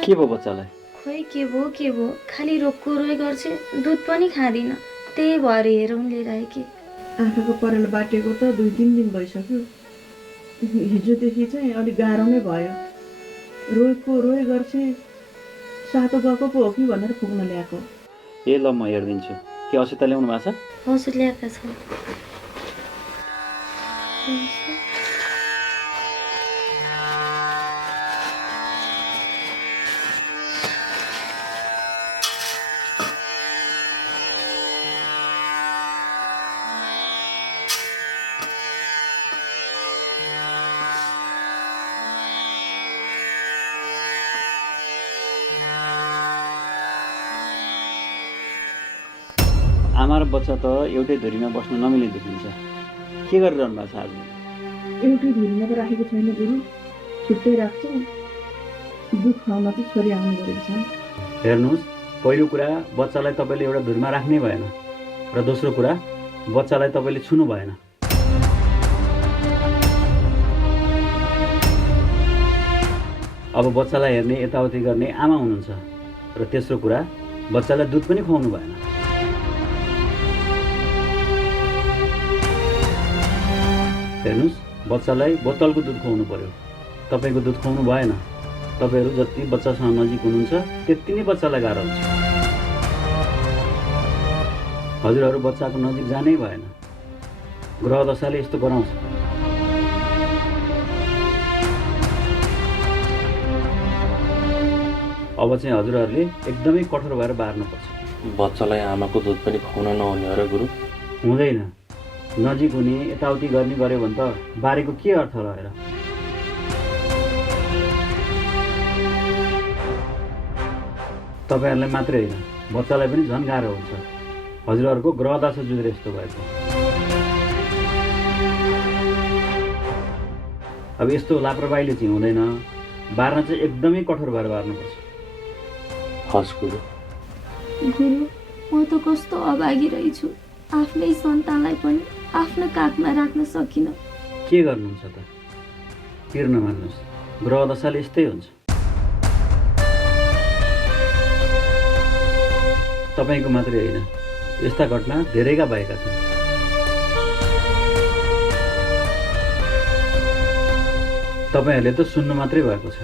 के भयो बच्चालाई? खोइ के भयो खालि रोक्को रोइ गर्छ, दुध पनि खाँदिन। त्यही भएर हेरौँ लिएर आएँ कि। आँखाको परेल बाटेको त 2-3 दिन भइसक्यो। हिजोदेखि चाहिँ अलिक गाह्रो नै भयो। रोएको रोइ गर्छ, सातो गएको पो हो कि भनेर पुग्न ल्याएको। ए ल म हेरिदिन्छु। के असिता ल्याउनु भएको छ? हजुर ल्याएका छन्। आमा र बच्चा त एउटै धुरीमा बस्न नमिल्ने देखिन्छ। के गरिरहनु भएको छ आज? एउटै धुरीमा त राखेको छैन गुरु, छुट्टै राख्छु। दुध खुवाउन चाहिँ छोरी आउने गरेको छन्। हेर्नुहोस्, पहिलो कुरा बच्चालाई तपाईँले एउटा धुरीमा राख्नै भएन, र दोस्रो कुरा बच्चालाई तपाईँले छुनु भएन। अब बच्चालाई हेर्ने यताउति गर्ने आमा हुनुहुन्छ, र तेस्रो कुरा बच्चालाई दुध पनि खुवाउनु भएन। हेर्नुहोस्, बच्चालाई बोतलको दुध खुवाउनु पर्यो, तपाईँको दुध खुवाउनु भएन। तपाईँहरू जति बच्चासँग नजिक हुनुहुन्छ त्यति नै बच्चालाई गाह्रो हुन्छ। हजुरहरू बच्चाको नजिक जानै भएन। ग्रह दशाले यस्तो गराउँछ। अब चाहिँ हजुरहरूले एकदमै कठोर भएर बार्नुपर्छ। बच्चालाई आमाको दुध पनि खुवाउन नहुने हो र गुरु? हुँदैन। नजिक हुने यताउति गर्ने गर्यो भने त बारेको के अर्थ रहेर? तपाईँहरूलाई मात्रै होइन, बच्चालाई पनि झन् गाह्रो हुन्छ। हजुरहरूको ग्रह दशा जुझेर यस्तो भएको। अब यस्तो लापरवाहीले चाहिँ हुँदैन। बार्न चाहिँ एकदमै कठोर भएर बार्नुपर्छ। हस् गुरु। गुरु, म त कस्तो अभागी रहेछु। आफ्नै सन्तानलाई पनि आफ्नो काखमा राख्न सकिनँ। के गर्नुहुन्छ त? पिर नमान्नुहोस्, ग्रह दशाले यस्तै हुन्छ। तपाईँको मात्रै होइन, यस्ता घटना धेरैका भएका छन्। तपाईँहरूले त सुन्नु मात्रै भएको छ,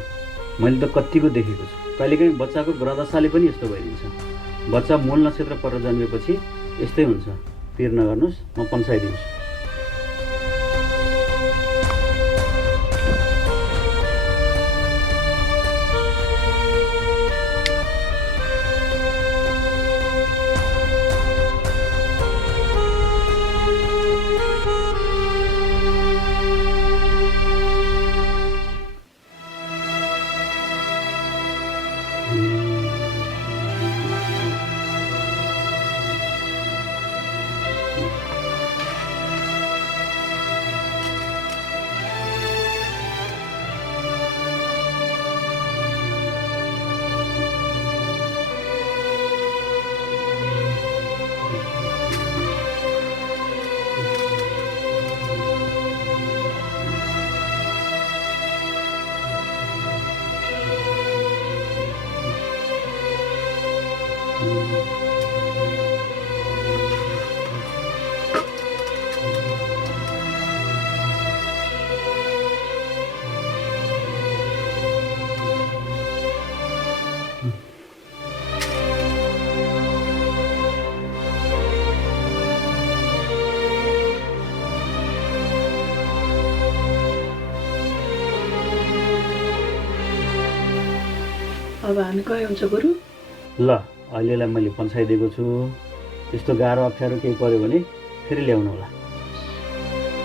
मैले त कतिको देखेको छु। कहिलेकाहीँ बच्चाको ग्रह दशाले पनि यस्तो भइदिन्छ। बच्चा मूल नक्षत्र परेर जन्मेपछि यस्तै हुन्छ। पिर नगर्नुहोस्, म पन्साइदिन्छु। अब हामी गए हुन्छ गुरु? ल, अहिलेलाई मैले पन्साइदिएको छु। त्यस्तो गाह्रो अप्ठ्यारो केही पर्यो भने फेरि ल्याउनु होला।